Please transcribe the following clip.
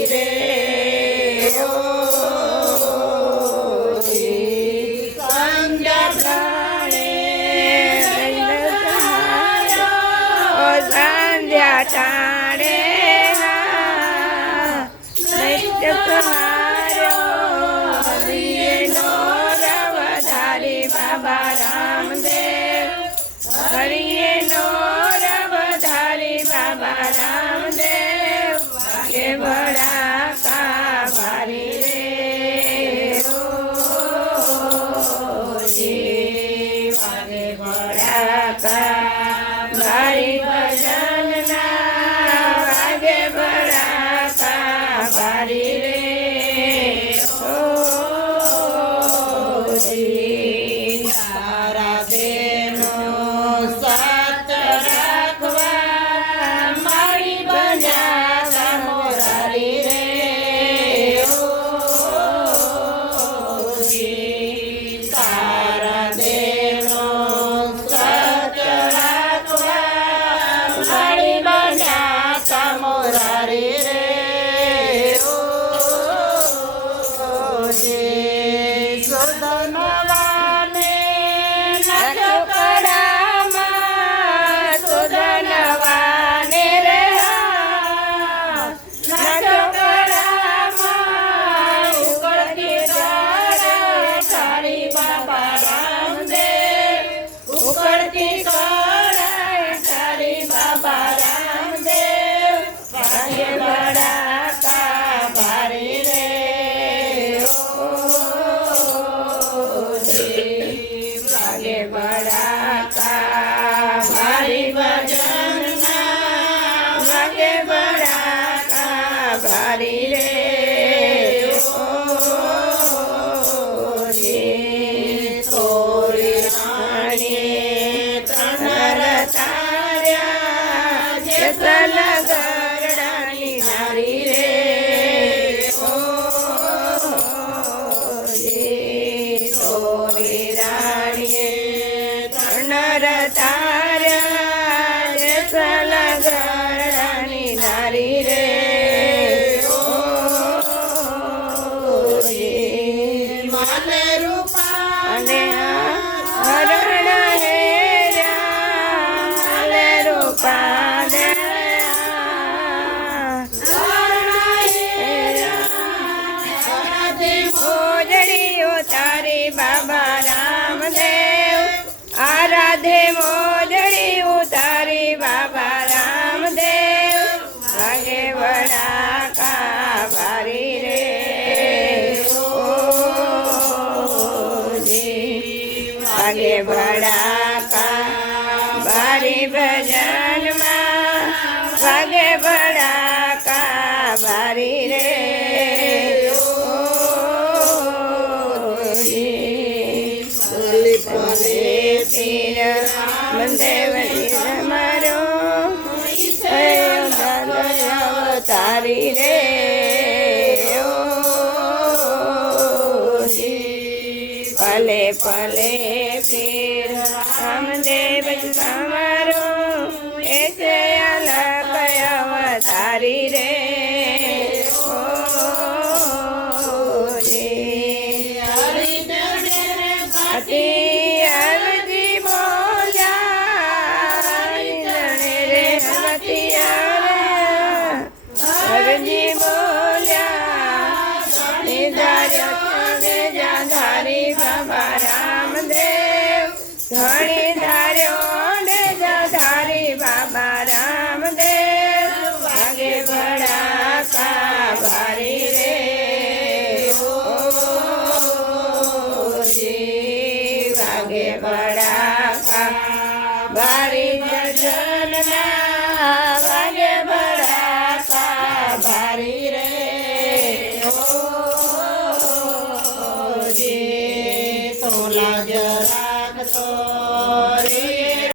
ભારી રે સંધ્યા પ્રાણે સંધ્યા ટાણે નૈત્ય કહાર્યો હરિનો રવધારી બાબા રામદેવ હરિનો રવધારી બાબા રામદેવ વાગે ભડાકા ભારી રે વાગે ભડાકા ભારી ભજનના વાગે ભડાકા ભારી રે તારા બેનો સાથ રાખવા મારી બન્યા મોરારી રે તારા બેનો સાથ રાખવા મારી બન્યા મોરારી રે સુધનવાને નાખ્યો કડામાં સુધનવાને રે નાખ્યો કડામાં ઉકળતી કળાએ તારી બાબા રામદેવ ઉકળતી કળાએ તારી બાબા રામદેવ વાગે ભડાકા ભારી રે વાગે ભડાકા ભારી ભજનના વાગે ભડાકા ભારી રે તોરી રાણી ત્રણ તાર્યા જેસલ ગરડાની નારી રે તોરી રાણીએ ત્રણ તાર્યા જેસલ ગરડાની નારી રે માને રૂપાને હરણ હેર્યા માને રૂપાને મોજડીઓ તારી બાબા રામદેવ આરાધે મોજડીઓ તારી બાબા રામદેવ વાગે ભડાકા ભારી રે વાગે ભડાકા ભારી ભજનમાં વાગે ભડાકા ભારી રે પીર મંદેવરી રમારો અવતારી રે પલે પલે પીર રામદેવ તમારો એ છે અલગ અવતારી રે અવધી બોલ્યા રે હરજી બોલ્યા ધારી બાબા રામદેવ ધણી ધાર્યો ને ધારી બાબા રામદેવ વાગે ભડાકા ભારી રે વાગે ભડાકા ભારી ભજનના વાગે ભડાકા ભારી રે તો લાગે